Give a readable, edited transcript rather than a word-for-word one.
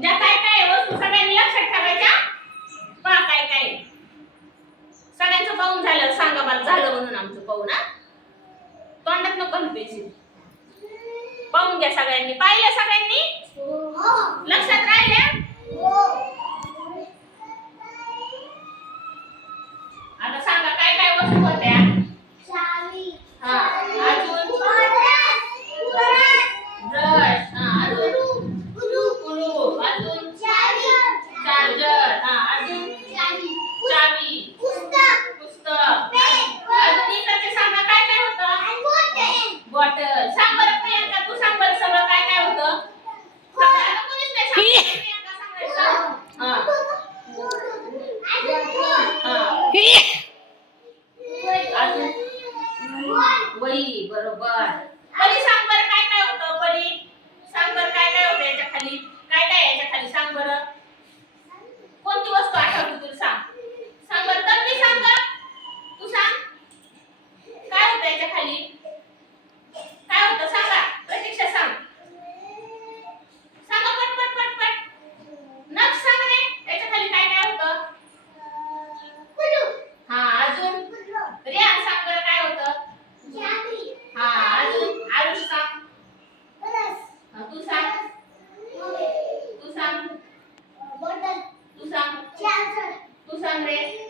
ज्या काय काय वस्तू सगळ्यांनी लक्षात ठेवायच्या. पहा काय काय सगळ्यांचं पाहून झालं. सांगा मला झालं म्हणून आमचं पाहून. हा तोंडात नको पेन्सिल. पाहून घ्या सगळ्यांनी. पाहिलं सगळ्यांनी? लक्षात राहिल्या? आता सांगा काय काय वस्तू होत्या? हा अजून ब्रश. हा अजून कुलू. अजून चार्जर. हा अजून चावी. पुस्तक. अजून इकडचे सांगा काय काय होतं? बॉटल. सांग बरं प्रियंका, तू सांग बरं सगळं काय काय होतं? सगळ्यांना कोणीच नाही सांगितलं. प्रियंका सांगायचं. हा अजून वही. बरोबर. परी सांग बरं काय काय होतं? परी सांग बरं काय काय होतं याच्या खाली? काय काय याच्या खाली सांग बरं? कोणती वस्तू आठवते तुला? सांग बरं. तन्वी सांग बरं. तू सांग काय होतं याच्या खाली? काय होतं सांगा. प्रतीक्षा सांग. सांगा पट पट पट पट. नक्ष सांग रे. याच्या खाली काय काय होतं? हा अजून रियान सांग बरं काय होतं? हा अजून आरुष सांग. तू सांग. तू सांग. तू सांग रे.